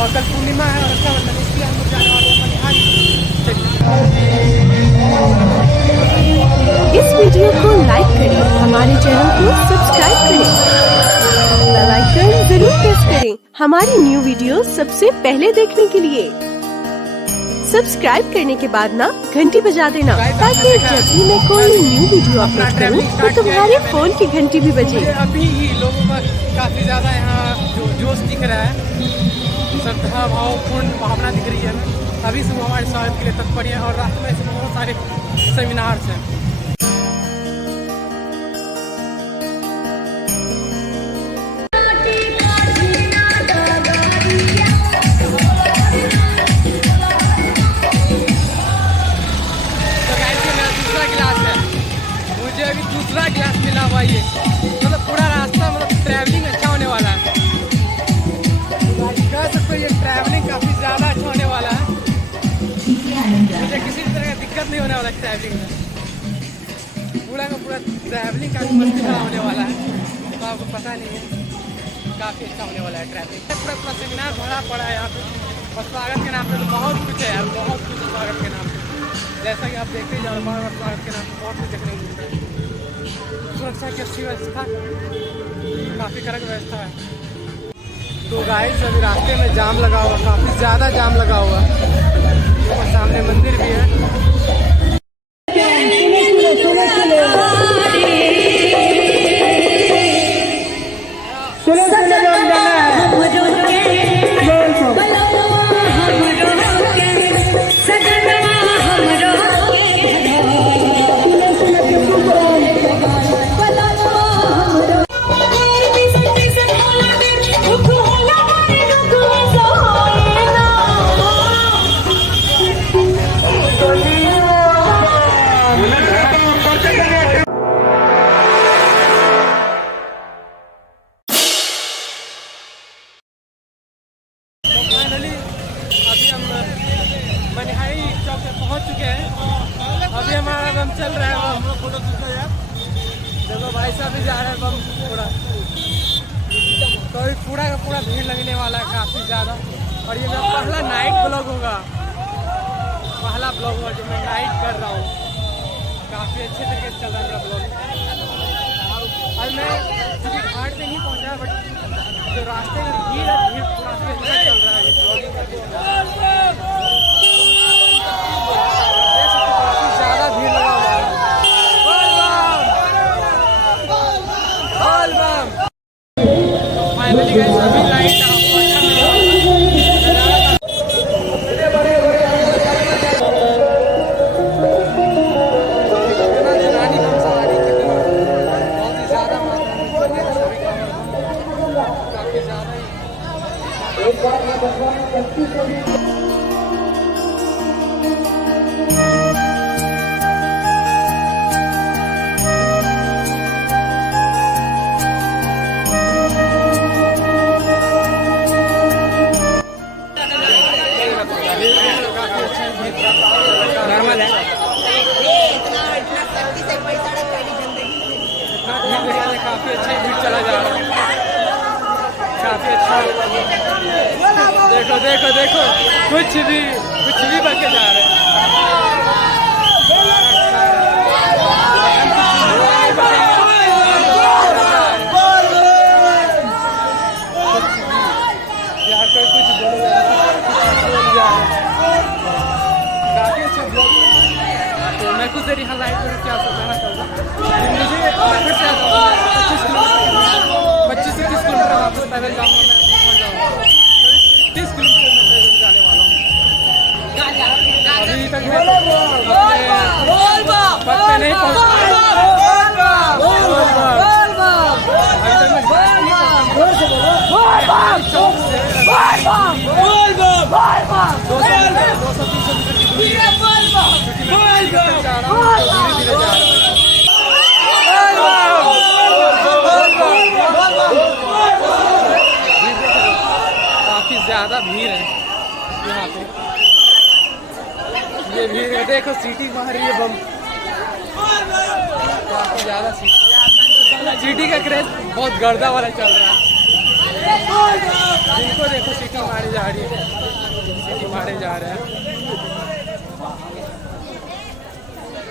और कल पूर्णिमा है और रक्षाबंधन, इसलिए हम लोग जाने वाले हैं मनिहारी। इस वीडियो को लाइक करें, हमारे चैनल को सब्सक्राइब करें, बेल आइकन जरूर प्रेस करें हमारी न्यू वीडियो सबसे पहले देखने के लिए। सब्सक्राइब करने के बाद ना घंटी बजा देना, ताकि जब भी मैं कोई न्यू वीडियो अपलोड करूं तो तुम्हारे फोन की घंटी भी बजे। अभी ही लोगों का काफी ज्यादा यहाँ जोश दिख रहा है, श्रद्धा भावपूर्ण भावना दिख रही है। अभी से हमारे स्वागत के लिए तत्पर है और रास्ते में ऐसे बहुत सारे सेमिनार्स हैं। अभी दूसरा गिलास मिला हुआ ये, मतलब पूरा रास्ता मतलब ट्रैवलिंग अच्छा होने वाला है। कह सकते हो ये ट्रैवलिंग काफ़ी ज़्यादा अच्छा होने वाला है। मुझे किसी भी तरह का दिक्कत नहीं होने वाला है ट्रैवलिंग में। पूरा का पूरा ट्रैवलिंग काफ़ी मस्त होने वाला है, तो आपको पता नहीं है, काफ़ी अच्छा होने वाला है ट्रैवलिंग। पूरा पूरा सेमिनार भरा पड़ा है यहाँ पे और स्वागत के नाम पे तो बहुत कुछ है यार, बहुत कुछ स्वागत के नाम पे। जैसा कि आप देखते ही जाओ, बार बार स्वागत के नाम पे बहुत कुछ देखने को मिलता है। सुरक्षा की अच्छी व्यवस्था, काफ़ी कड़क व्यवस्था है। तो गाइस अभी रास्ते में जाम लगा हुआ, काफ़ी ज़्यादा जाम लगा हुआ है। और सामने मंदिर भी है। मनिहारी चौक पे पहुंच चुके हैं। अभी हमारा बम चल रहा है, देखो भाई साहब भी जा रहे हैं बम पूरा। तो अभी पूरा का पूरा भीड़ लगने वाला है काफ़ी ज़्यादा। और ये मेरा पहला नाइट ब्लॉग होगा, पहला ब्लॉग होगा जो मैं नाइट कर रहा हूँ। काफ़ी अच्छे तरीके से चल रहा है मेरा ब्लॉग। और मैं चूँकि घाट पे नहीं पहुँचा, बट जो रास्ते में भीड़ है, भीड़ काफ़ी अच्छा चल रहा है ये ब्लॉगिंग का। ज़्यादा भीड़ लगा हुआ है। फाइनली गाइस अभी लाइट काफ़ी ज़्यादा ही नॉर्मल है। काफ़ी अच्छा भीड़ चला जा रहा है, काफ़ी अच्छा। देखो देखो देखो, कुछ भी बन के जा रहे हैं। यार कोई कुछ बोल जा रहा है। काफ़ी अच्छा ब्लॉग। तो मैं कुछ देर यहाँ लाइव करके क्या बताना चाहूँगा। मुझे फिर से 25 से 30 किलोमीटर वापस पैदल जाऊँगा, मैं पहुँच जाऊँगा। 30 किलोमीटर में पैदल जाने वाला हूँ। अभी तक मैं पद पे नहीं पहुँचा। चौक से 200-300 मीटर की दूरी है। काफी ज्यादा भीड़ है यहाँ पे। ये भीड़ देखो, सीटी मार रही है बम, काफी ज्यादा सीटी का क्रेज बहुत गर्दा वाला चल रहा है। जिनको देखो सीटी मारे जा रही है, सीटी मारे जा रहे हैं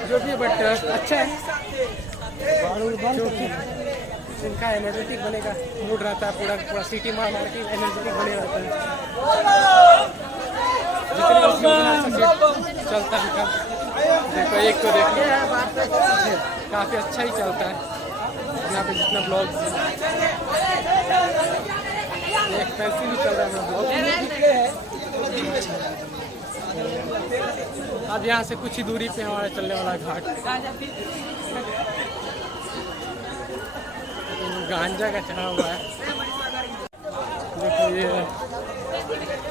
जो भी, बट अच्छा है क्योंकि जिनका एनर्जेटिक बनेगा मूड रहता है, पूरा पूरा सीटी मार मार के एनर्जेटिक बने रहता है, जितने चलता है का। देखो एक को देखो काफ़ी अच्छा ही चलता है यहाँ पे जितना ब्लॉग, एक पैसे भी चल रहा है ब्लॉग। अब यहाँ से कुछ ही दूरी पे हमारा चलने वाला घाट, गांजा का चढ़ा हुआ है। देखो ये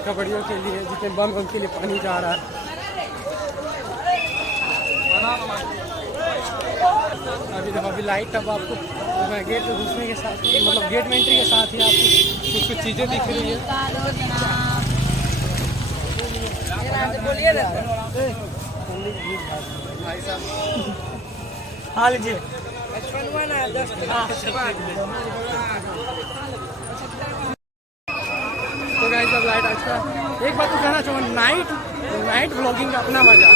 कबड्डियों के लिए, जितने बम के लिए पानी जा रहा है। अभी देखो अभी लाइट, अब आपको गेट घुसने के साथ, मतलब गेट में एंट्री के साथ ही आपको कुछ कुछ चीज़ें दिख रही है। भाई साहब हाँ लीजिए। तो गाइस अब लाइट अच्छा, एक बात तो कहना चाहूँगा, नाइट ब्लॉगिंग का अपना मजा।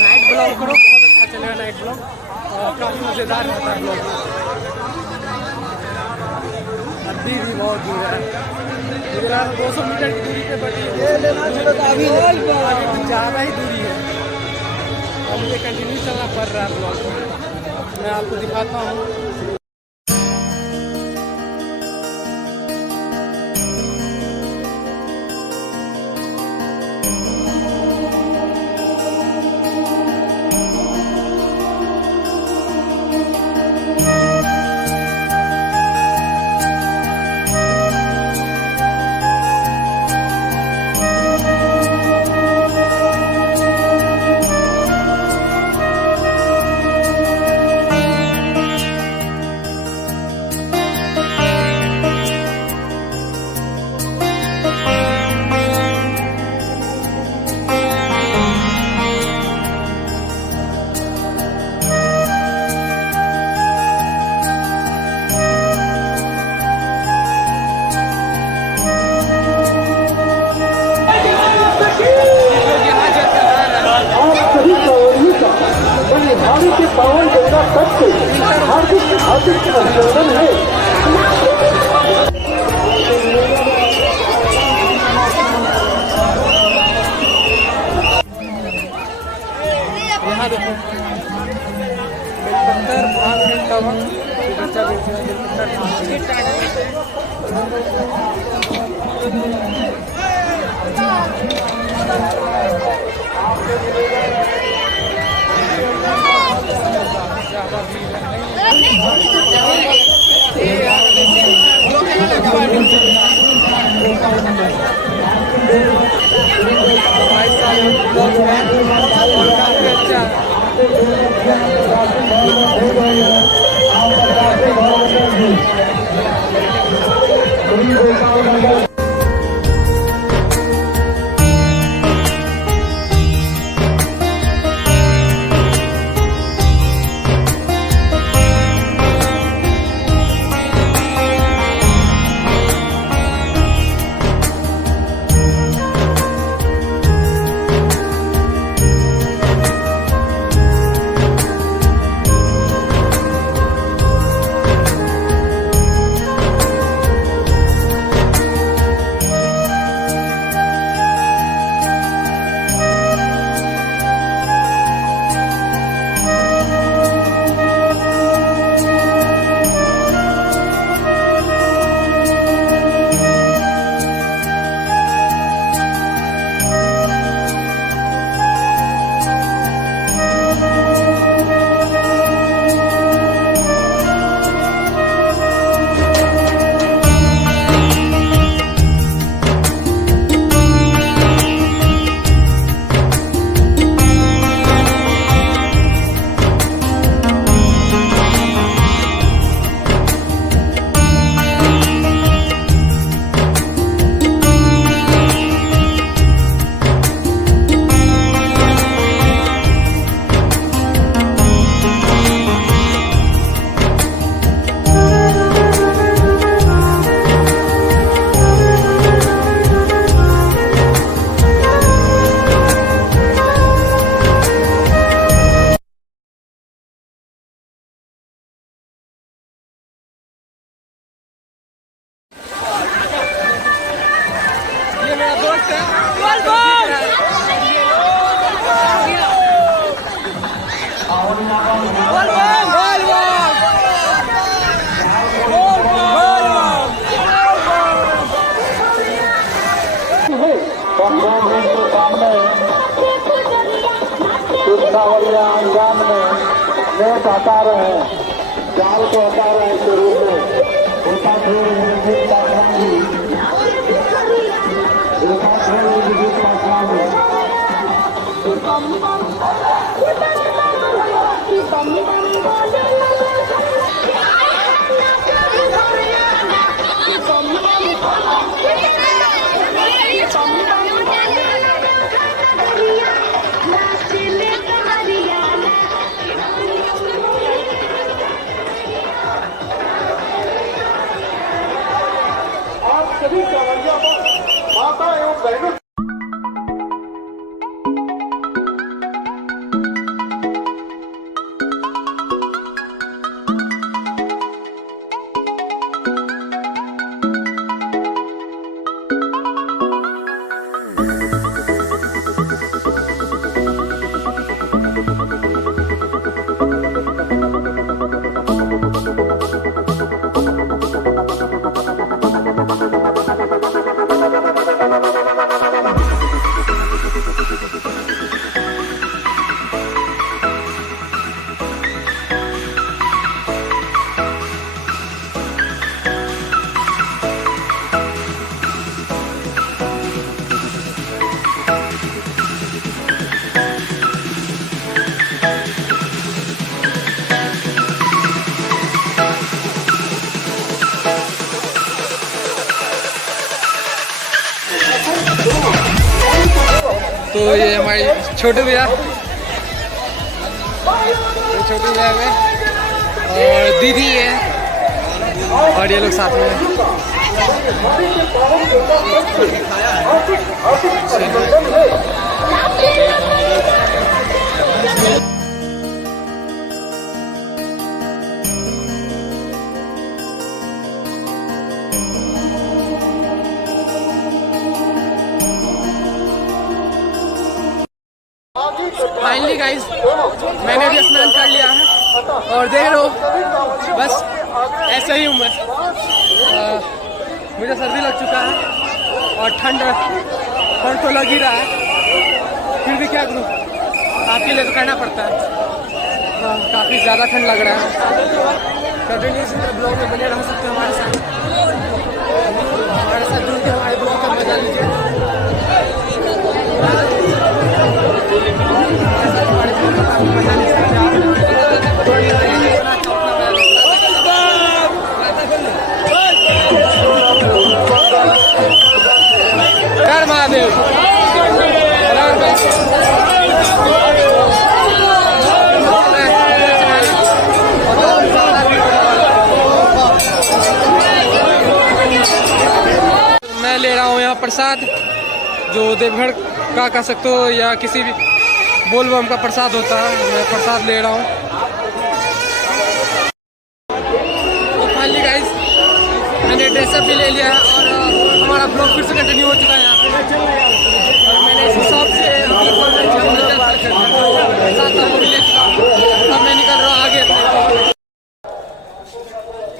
नाइट ब्लॉग करो, बहुत अच्छा चलेगा नाइट ब्लॉग, और काफ़ी मज़ेदार रहता है ब्लॉगिंग। अभी भी बहुत दूर है, 200 मीटर की दूरी पे बटी, अभी ज़्यादा ही दूरी है। अब मुझे कंटिन्यू चलना पड़ रहा है ब्लॉग, मैं आपको दिखाता हूँ। पावन गंगा तट से हार्दिक अभिनंदन है। यहाँ देखो बेलपत्थर भाग मिलता हुआ बच्चा ज़्यादा भीड़ अच्छा। के सामने सावरिया अंजाम में नेट हटा रहे हैं, जाल को हटा रहे हैं के रूप में उनका सभी कांवड़ियों को माता एवं बहनों तो ये हमारी छोटू भैया, छोटू भैया में और दीदी है और ये लोग साथ में फाइनली गाइस मैंने भी स्नान कर लिया है और देख लो बस ऐसे ही हूँ मैं। मुझे सर्दी लग चुका है और ठंड तो लग ही रहा है, फिर भी क्या करूँ, आपके लिए तो करना पड़ता है। काफ़ी ज़्यादा ठंड लग रहा है। कंटिन्यूसली ब्लॉग में बने रह सकते हैं हमारे साथ जुड़ के हमारे ब्लॉग का मजा लीजिए। महादेव मैं ले रहा हूँ यहाँ प्रसाद, जो देवघर का कह सकते हो या किसी भी बोलबम का प्रसाद होता है, मैं प्रसाद ले रहा हूँ। तो फाइनली गाइस मैंने ड्रेसअप भी ले लिया है और हमारा ब्लॉग फिर से कंटिन्यू हो चुका है यहाँ पे। और मैंने इस शॉप से अब मैं निकल रहा हूँ आगे।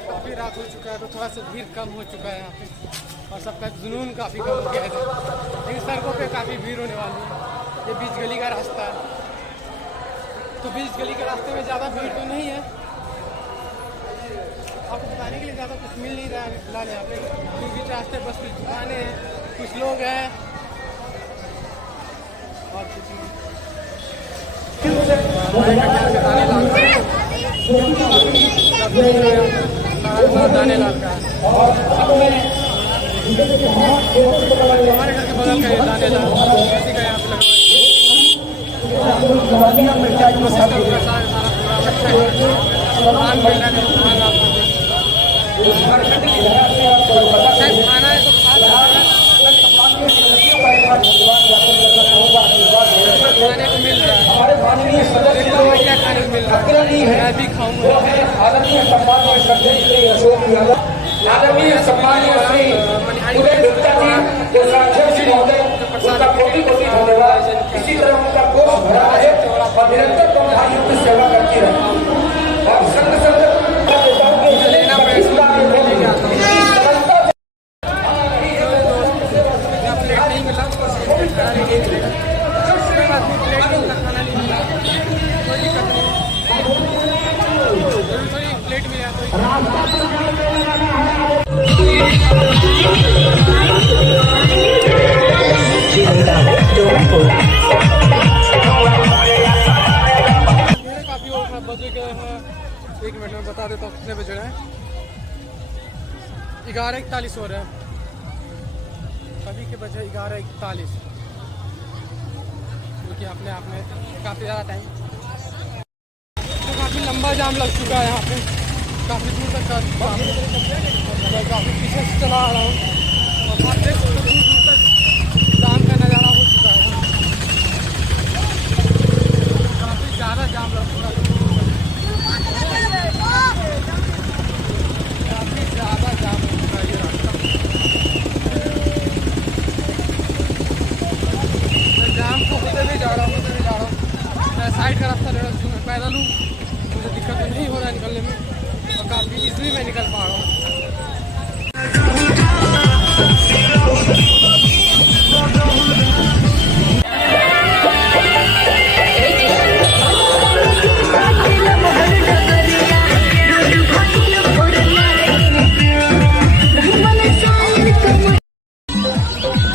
काफ़ी रात हो चुका है तो थोड़ा सा भीड़ कम हो चुका है यहाँ पे और सबका जुनून काफ़ी कम हो गया है, लेकिन सड़कों पे काफ़ी भीड़ होने वाली है। ये बीच गली का रास्ता है, तो बीच गली के रास्ते में ज़्यादा भीड़ तो नहीं है। आपको बताने के लिए ज़्यादा कुछ मिल नहीं रहा है फिलहाल यहाँ पे, क्योंकि रास्ते बस कुछ दुकानें हैं, कुछ लोग हैं और कुछ दाने लाल का हमारे घर के बगल का ये दाने लाल किसी का यहाँ पे खाना है तो खाने को मिल रहा है, क्या खाने को मिल रहा है, मैं भी खाऊंगा। आदरणीय सम्मानीय श्री उदय गुप्ता जी जो साक्षात महोदय उनका कोटि कोटि धन्यवाद। इसी तरह उनका कोष भरा है और निरंतर भाइयों की सेवा करते नहीं रहा और संग संग लेना पड़ेगा, लेके आता हूँ। प्लेट नहीं मिला, खाना नहीं मिलेगा, कोई बात नहीं, प्लेट नहीं मिला, खाना नहीं मिला, कोई दिक्कत नहीं, थोड़ी प्लेट मिला काफ़ी और बजे के हैं। 1 मिनट में बता देता हूँ कितने बज रहे हैं। 11:41 हो रहे हैं, अभी के बजे 11:41, क्योंकि अपने आप में काफ़ी ज़्यादा टाइम, तो काफ़ी लंबा जाम लग चुका है यहाँ पे, काफ़ी दूर तक का जाम, काफ़ी पीछे से चला आ रहा हूँ और आप देख सकते हो दूर दूर तक जाम का नज़ारा हो चुका है, काफ़ी ज़्यादा जाम लग चुका है, काफ़ी ज़्यादा जाम हो चुका है ये रास्ता। मैं जाम को होते भी जा रहा हूँ, मैं साइड का रास्ता ले रहा हूँ, मैं पैदल हूँ, मुझे दिक्कत नहीं हो रहा है निकलने में और काफ़ी ईजिली मैं निकल पा रहा हूँ।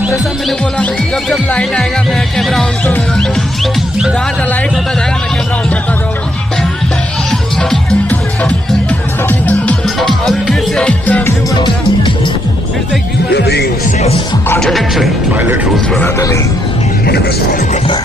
जैसा मैंने बोला, जब जब लाइट आएगा मैं कैमरा ऑन करूँगा, जहाँ जहाँ लाइट होता जाएगा मैं कैमरा ऑन करता जाऊँगा। अभी फिर से एक व्यू बन रहा है, फिर से एक व्यू बन रहा है। कॉन्ट्रडिक्टरी पायलट रूल्स बनाता नहीं, एनएमएस फॉलो करता है।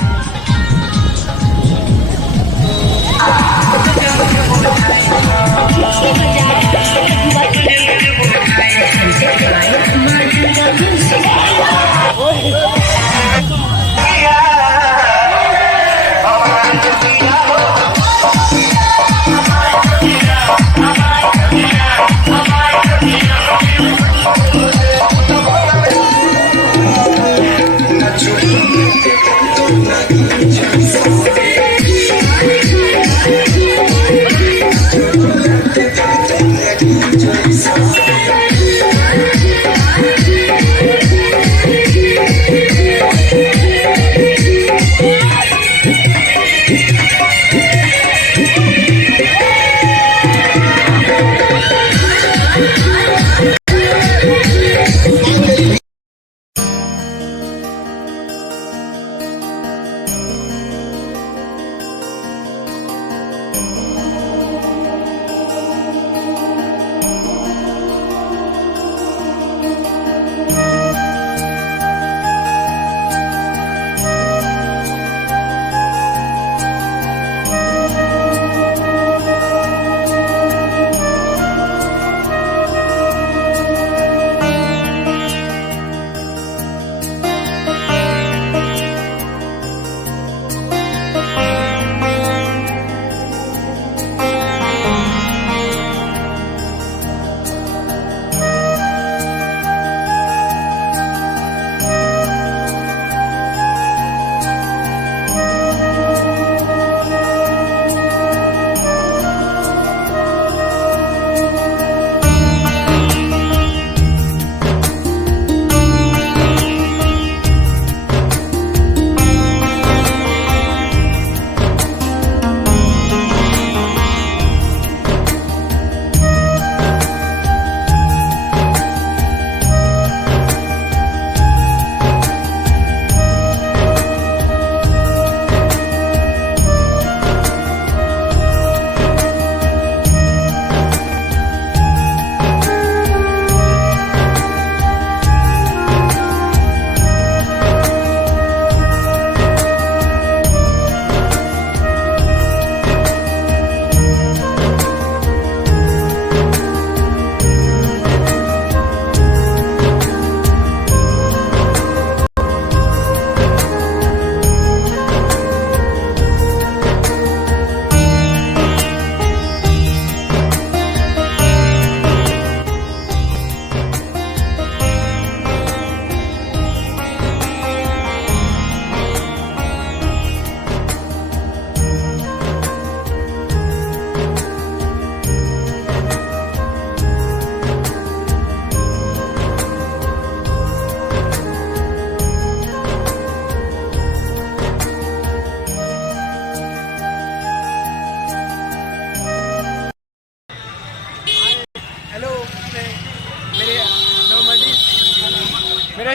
Not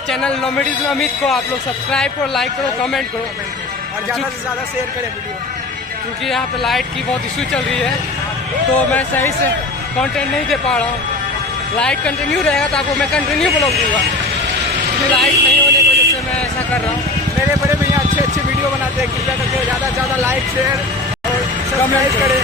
चैनल नॉमेडीज में अमित को आप लोग सब्सक्राइब करो, लाइक करो, कमेंट करो और ज़्यादा से ज़्यादा शेयर करें वीडियो, क्योंकि यहाँ पे लाइट की बहुत इशू चल रही है तो मैं सही से कंटेंट नहीं दे पा रहा हूँ। लाइट कंटिन्यू रहेगा तो आपको मैं कंटिन्यू ब्लॉग दूंगा, लाइट नहीं होने की वजह से मैं ऐसा कर रहा हूँ। मेरे बड़े भैया अच्छे अच्छे वीडियो बनाते हैं, कृपया करके ज़्यादा से ज़्यादा लाइक शेयर और सब्सक्राइब करें।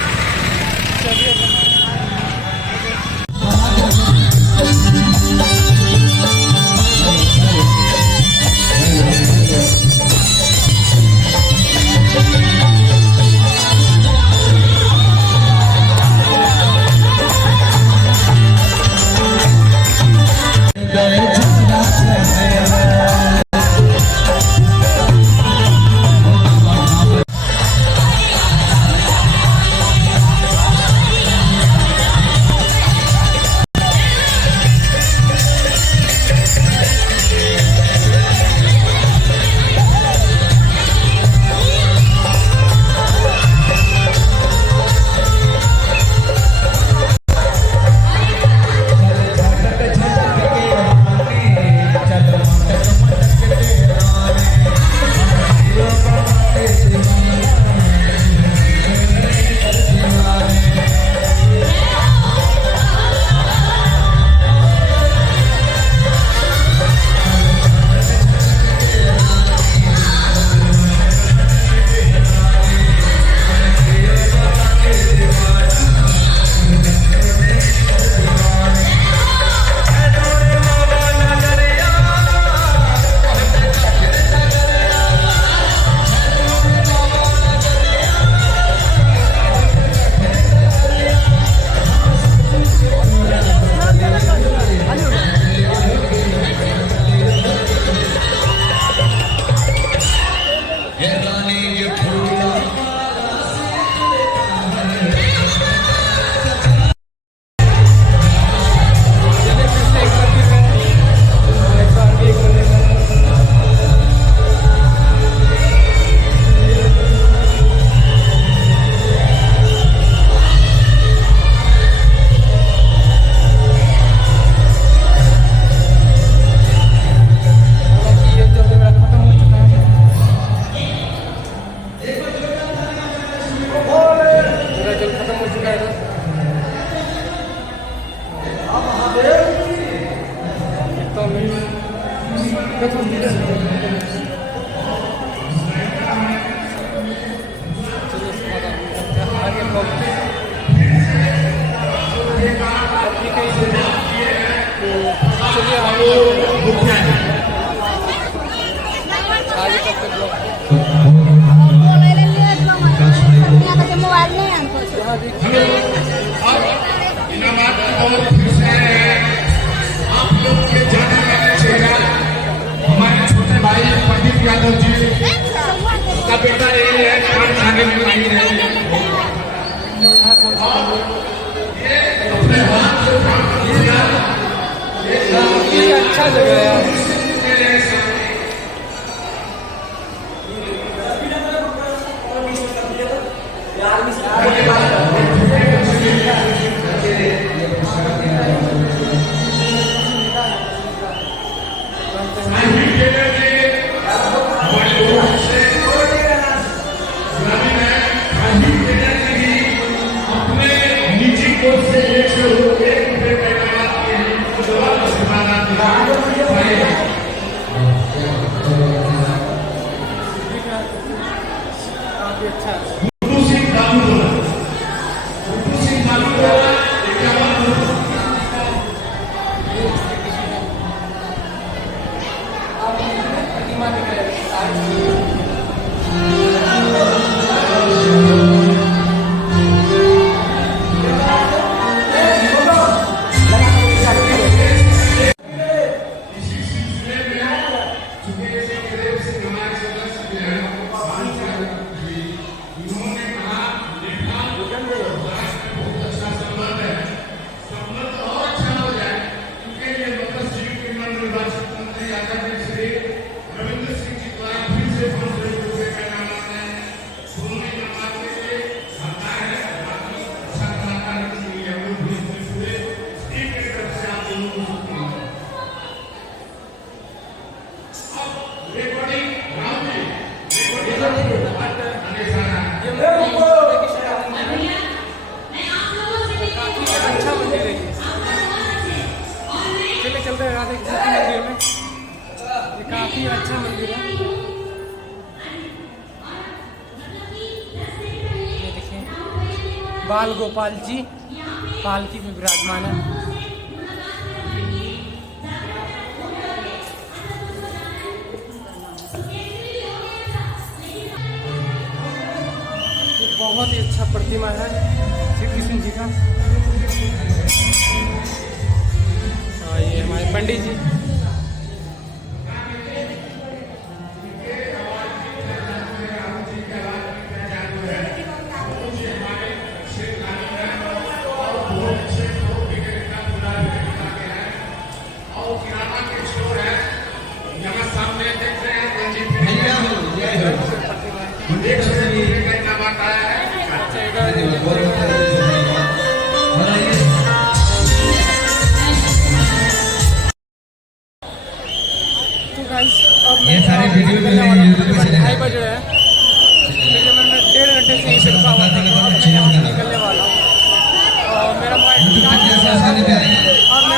चलिए हमारे छोटे भाई प्रदीप यादव जी का बेटा ये है, खान खाने में नहीं है। अच्छा जगह है। से बाल गोपाल जी पालकी में विराजमान है। बहुत ही अच्छा प्रतिमा है श्री कृष्ण जी का। और ये हमारे पंडित जी। ये सारे वीडियो में यूट्यूब पे चले 2:30 बज रहे हैं, लेकिन मैं 1.5 घंटे से यहीं पे रुका हुआ था। तो अब मैं यहाँ से निकलने वाला हूँ और मेरा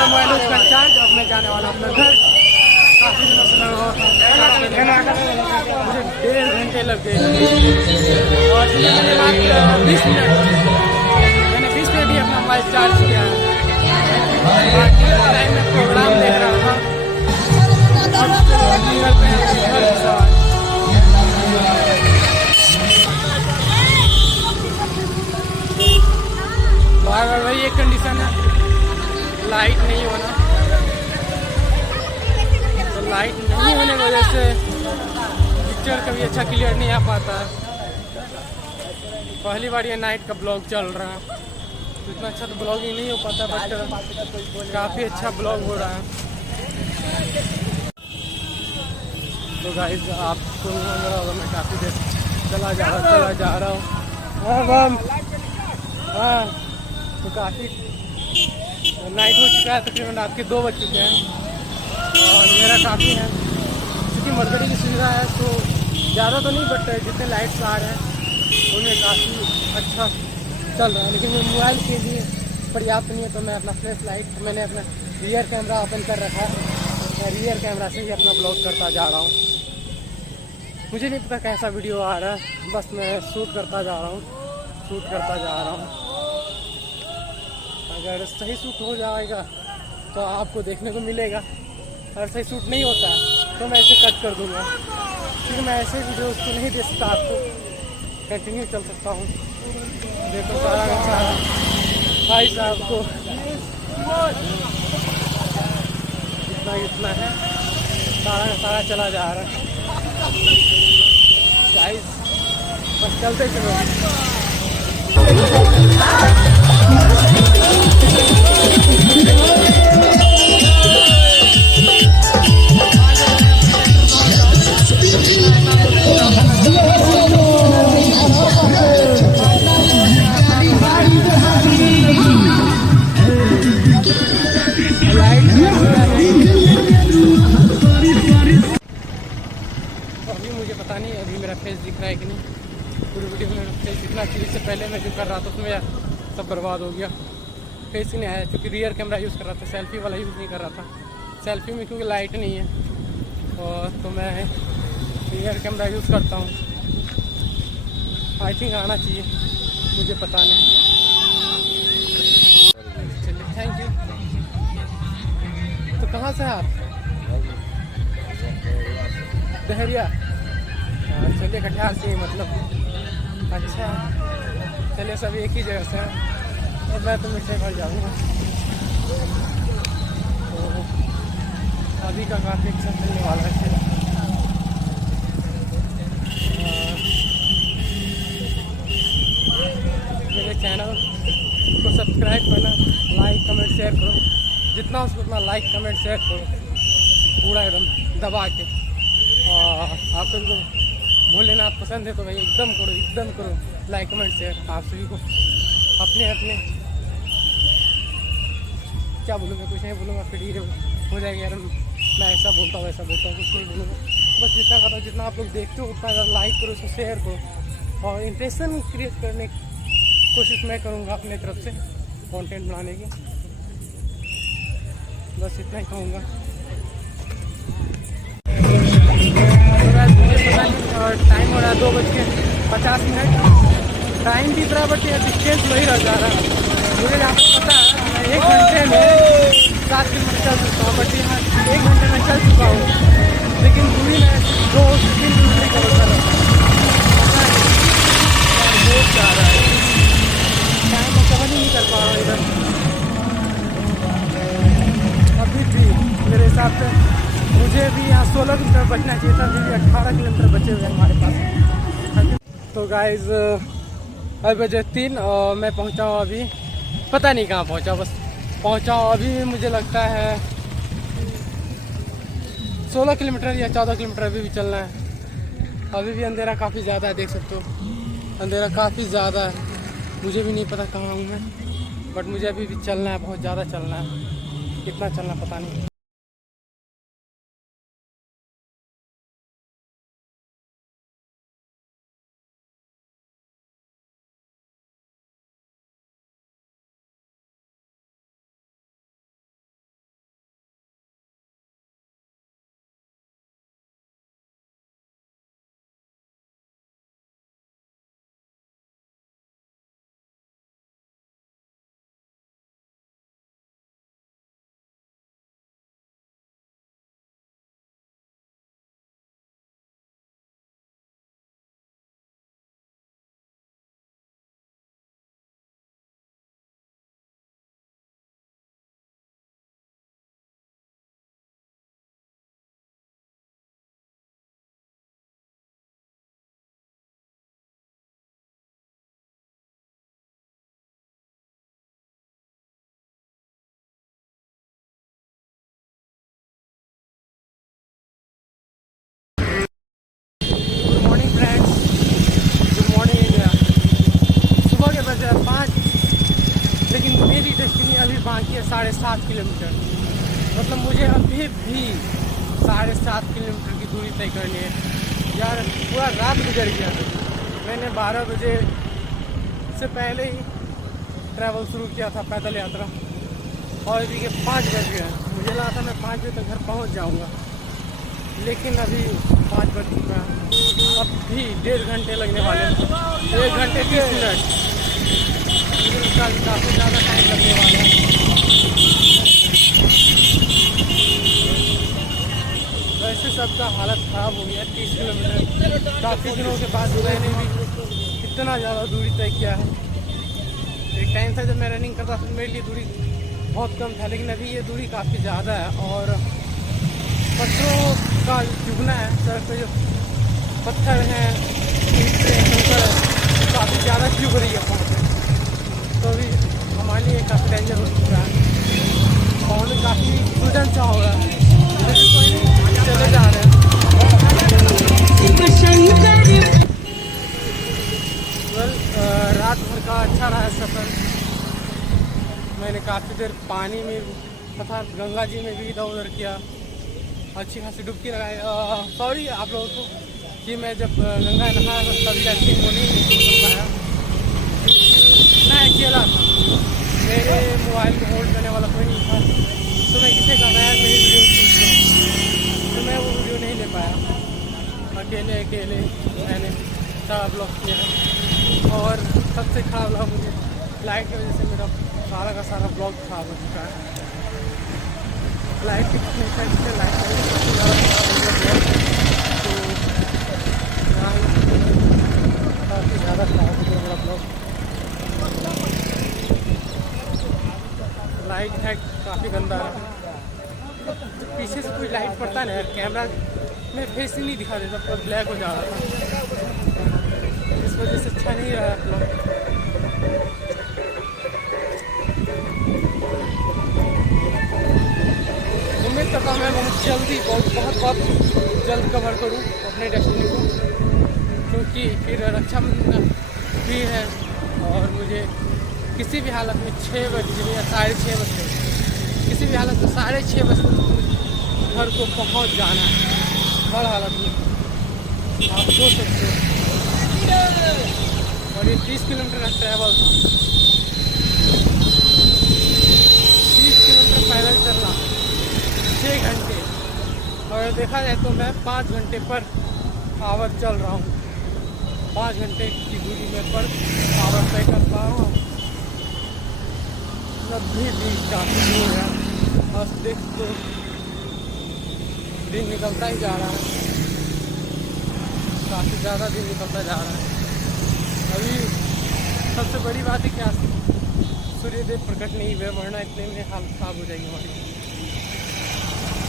मोबाइल उसका चार्ज। अब मैं जाने वाला हूँ अपने घर। काफ़ी दिनों से लगा हुआ था, मुझे 1.5 घंटे लग गए और 20 मिनट मैंने 20 मिनट ही अपना मोबाइल चार्ज किया है। बाकी टाइम में प्रोग्राम देख रहा था। बार वही एक कंडीशन है, लाइट नहीं होना। तो लाइट नहीं होने की वजह से पिक्चर कभी अच्छा क्लियर नहीं आ पाता है। पहली बार ये नाइट का ब्लॉग चल रहा है, तो इतना अच्छा तो ब्लॉगिंग नहीं हो पाता, बट काफ़ी अच्छा ब्लॉग हो रहा है। तो गाइस आपको मैं काफ़ी देर चला जा रहा हूँ। हाँ, तो काफ़ी नाइट हो चुका है, तकरीबन रात के 2 बज चुके हैं और मेरा काफ़ी है क्योंकि मरकरी की सुविधा है, तो ज़्यादा तो नहीं, बट जितने लाइट्स आ रहे हैं उनमें काफ़ी अच्छा चल रहा है। लेकिन मोबाइल के लिए पर्याप्त नहीं है, तो मैं अपना फ्लैश लाइट मैंने अपना रियर कैमरा ओपन कर रखा है। मैं रियर कैमरा से ही अपना ब्लॉग करता जा रहा हूँ। मुझे नहीं पता कैसा वीडियो आ रहा है, बस मैं शूट करता जा रहा हूँ। अगर सही शूट हो जाएगा तो आपको देखने को मिलेगा, अगर सही शूट नहीं होता तो मैं इसे कट कर दूँगा, क्योंकि मैं ऐसे वीडियोस को नहीं दे सकता आपको, कंटिन्यू चल सकता हूँ। देखो सारा भाई साहब को इतना है, सारा चला जा रहा है। गाइस बस चलते चलो। अभी मुझे पता नहीं अभी मेरा फेस दिख रहा है कि नहीं। पूरी वीडियो में मेरा फेस दिखना चाहिए। इससे पहले मैं जो कर रहा था उसमें सब बर्बाद हो गया, फेस ही नहीं आया, क्योंकि रियर कैमरा यूज़ कर रहा था, सेल्फी वाला यूज़ नहीं कर रहा था। सेल्फी में क्योंकि लाइट नहीं है और तो मैं रियर कैमरा यूज़ करता हूँ। आई थिंक आना चाहिए, मुझे पता नहीं। चलिए थैंक यू। तो कहाँ से आप? दहरिया। चलिए कटिहार से, मतलब अच्छा। चलिए सब एक ही जगह से हैं और मैं तो मिठाई भर जाऊँगा। तो अभी का काफ़ी अच्छा चलने वाला है। मेरे चैनल को सब्सक्राइब करना, लाइक कमेंट शेयर करो, जितना उसको उतना लाइक कमेंट शेयर करो, पूरा एकदम दबा के। और आपको जो भोलेनाथ पसंद है तो भाई एकदम करो लाइक कमेंट शेयर। आप सभी को अपने क्या बोलूँगा, कुछ नहीं बोलूँगा, फिर ये हो जाएगा यार मैं ऐसा बोलता हूँ वैसा बोलता हूँ, कुछ नहीं बोलूँगा। बस जितना करता हूँ, जितना आप लोग देखते हो उतना ज़्यादा लाइक करो, उसको शेयर करो और इंप्रेशन क्रिएट करने की कोशिश मैं करूँगा अपने तरफ से कंटेंट बनाने की। बस इतना ही कहूँगा। मुझे पता नहीं और टाइम हो रहा है 2:50। टाइम भी इतना बट डिस्टेंस वही रह जा रहा है। मुझे जहाँ तक पता है मैं 1 घंटे में 7 किलोमीटर चल चुका हूँ, बट यहाँ 1 घंटे में चल चुका हूँ, लेकिन दूरी में 2 से 3 किलोमीटर कवर कर रहा हूँ। बहुत जा रहा है, टाइम मैं कवर ही नहीं कर पा रहा हूँ इधर। अभी भी मेरे हिसाब से मुझे भी यहाँ 16 किलोमीटर बचना चाहिए था, अभी भी 18 किलोमीटर बचे हुए हैं हमारे पास। तो गाइज अभी बजे 3 और मैं पहुँचा हूँ अभी, पता नहीं कहाँ पहुँचा, बस पहुँचा हूँ। अभी मुझे लगता है 16 किलोमीटर या 14 किलोमीटर अभी भी चलना है। अभी भी अंधेरा काफ़ी ज़्यादा है, देख सकते हो अंधेरा काफ़ी ज़्यादा है। मुझे भी नहीं पता कहाँ हूँ मैं, बट मुझे अभी भी चलना है, बहुत ज़्यादा चलना है। कितना चलना पता नहीं। मेरी डेस्टिनी अभी बाकी है 7.5 किलोमीटर। मतलब मुझे अभी भी 7.5 किलोमीटर की दूरी तय करनी है यार। पूरा रात गुजर गया, मैंने 12 बजे से पहले ही ट्रैवल शुरू किया था, पैदल यात्रा, और अभी के 5 बज गए हैं। मुझे लगा था मैं 5 बजे तक घर पहुंच जाऊंगा, लेकिन अभी 5 बज चुका है। अब भी 1.5 घंटे लगने वाले हैं, 1 घंटे 30 मिनट। मुझे लगता है काफ़ी ज़्यादा टाइम लगने वाला है। वैसे सबका हालत ख़राब हो गया। 30 किलोमीटर काफ़ी दिनों के बाद मैंने भी इतना ज़्यादा दूरी तय किया है। एक टाइम था जब मैं रनिंग करता था, मेरे लिए दूरी बहुत कम था, लेकिन अभी ये दूरी काफ़ी ज़्यादा है। और पत्थरों का चुभना है, सड़क पे जो पत्थर हैं, काफ़ी ज़्यादा चुभ रही है पाँव में, तो भी हमारे लिए काफ़ी डेंजर हो चुका है। पाँव में काफ़ी सूजन सा हो रहा है, लेकिन कोई नहीं, चले जा रहे हैं। रात भर का अच्छा रहा सफ़र। मैंने काफ़ी देर पानी में तथा गंगा जी में भी इधर उधर किया, अच्छी खासी डुबकी लगाई। सॉरी आप लोगों को कि मैं जब गंगा नहाया तभी एक्टिंग को नहीं पाया, मैं अकेला था, मेरे मोबाइल को होल्ड करने वाला कोई नहीं था, तो मैं किसे कर रहा है मेरी वीडियो शूट करूँ, तो मैं वो वीडियो नहीं ले पाया। अकेले मैंने सारा ब्लॉग किया है, और सबसे खराब लगा मुझे लाइट की वजह से मेरा सारा का सारा ब्लॉग खराब हो चुका है। लाइट की लाइट काफ़ी ज़्यादा खराब हो गया मेरा ब्लॉग। लाइट है काफ़ी गंदा है, पीछे से कोई लाइट पड़ता नहीं यार, कैमरा में फेस ही नहीं दिखा देता, पूरा ब्लैक हो जा रहा था, इस वजह से अच्छा नहीं रहा ब्लॉग। उम्मीद करता हूँ मैं बहुत जल्दी बहुत जल्द कवर करूँ अपने डेस्टिनी को, क्योंकि फिर रक्षाबंधन भी है और मुझे किसी भी हालत में 6 बजे या 6:30 बजे, किसी भी हालत में 6:30 बजे घर को पहुँच जाना है, हर हालत में, आप सोच सकते हो। और ये 30 किलोमीटर का ट्रैवल था, 30 किलोमीटर पैदल चलना 6 घंटे, और देखा जाए तो मैं 5 घंटे पर आवर चल रहा हूँ। 5 घंटे की दूरी में पर पावर तय कर पा रहा हूँ। अभी भी काफ़ी दूर है और देख तो दिन निकलता ही जा रहा है, काफ़ी ज़्यादा दिन निकलता जा रहा है। अभी सबसे बड़ी बात है क्या, सूर्यदेव प्रकट नहीं हुए, वरना इतने में हालत खराब हो जाएगी हमारी।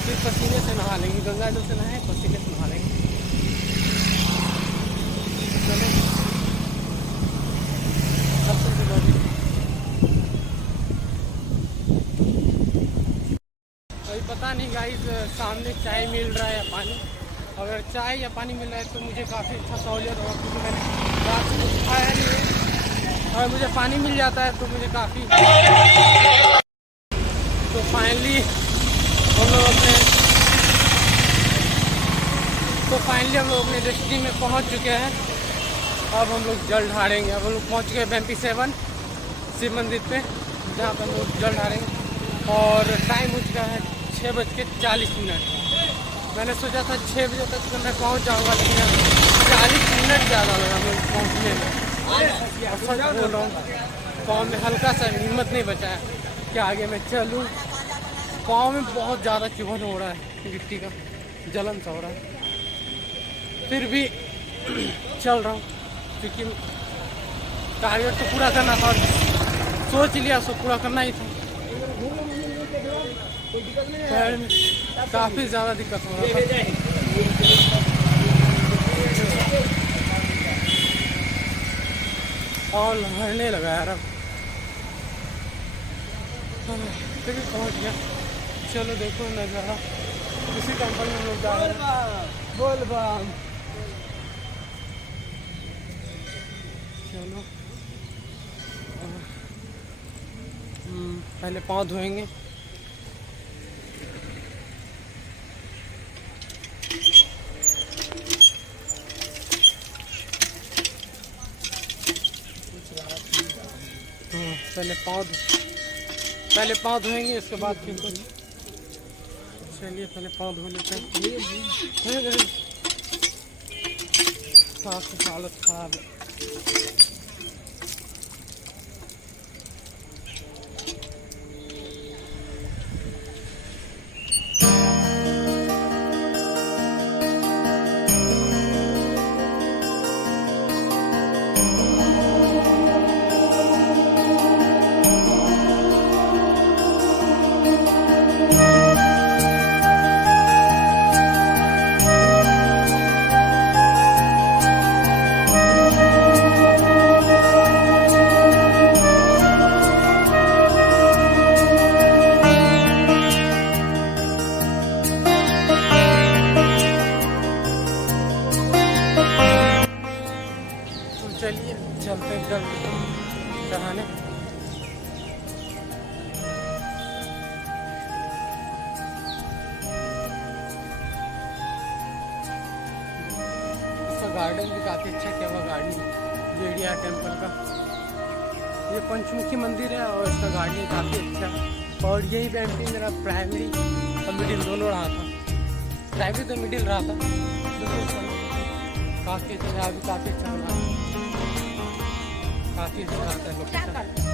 फिर पसीने से नहा लेंगे, गंगा जल से नहाए पसीने से नहा लेंगे। चलो सबसे जरूरी अभी पता नहीं गाइस, सामने चाय मिल रहा है या पानी। अगर चाय या पानी मिल रहा है तो मुझे काफ़ी अच्छा सहूलियत होगा, क्योंकि मैंने रात को कुछ खाया नहीं है। और मुझे पानी मिल जाता है तो मुझे काफ़ी, तो फाइनली हम लोग अपने डेस्टिनी में पहुंच चुके हैं। अब हम लोग जल ढारेंगे। अब हम लोग पहुंच गए MP7 शिव मंदिर पे, जहाँ पर हम लोग जल ढारेंगे। और टाइम हो चुका है 6:40। मैंने सोचा था 6 बजे तक तो मैं पहुँच जाऊँगा, लेकिन 40 मिनट ज़्यादा लगा हम लोग पहुँचने में। बोल रहा हूँ, पाँव में हल्का सा हिम्मत नहीं बचा है कि आगे मैं चलूँ। पाँव में बहुत ज़्यादा चुभन हो रहा है, गिट्टी का जलन सा हो रहा है। फिर भी चल रहा हूँ, क्योंकि टारगेट तो पूरा करना था और सोच लिया सो पूरा करना ही था। पैर में काफ़ी ज़्यादा दिक्कत हो रहा था। और लहरने लगा यार। अब फिर भी पहुँच गया। चलो देखो नज़ारा, इसी टेम्पल में हम लोग जा रहे हैं। बोल बम। चलो पहले पाँव धोएंगे। पहले पाँव धोएंगे, उसके बाद फिर कुछ। चलिए पहले पाँव धो लेते हैं। काफ़ी हालत खराब है। चलिए चलते हैं जल चढ़ाने। इसका गार्डन भी काफ़ी अच्छा किया हुआ, गार्डन वेड़िया टेम्पल का। ये पंचमुखी मंदिर है और इसका गार्डन काफ़ी अच्छा है। और यही MP मेरा प्राइमरी और मिडिल दोनों रहा था। प्राइमरी तो मिडिल रहा था, काफ़ी अच्छा, अभी काफ़ी अच्छा बना, काफ़ी अच्छा आता है लोकेशन।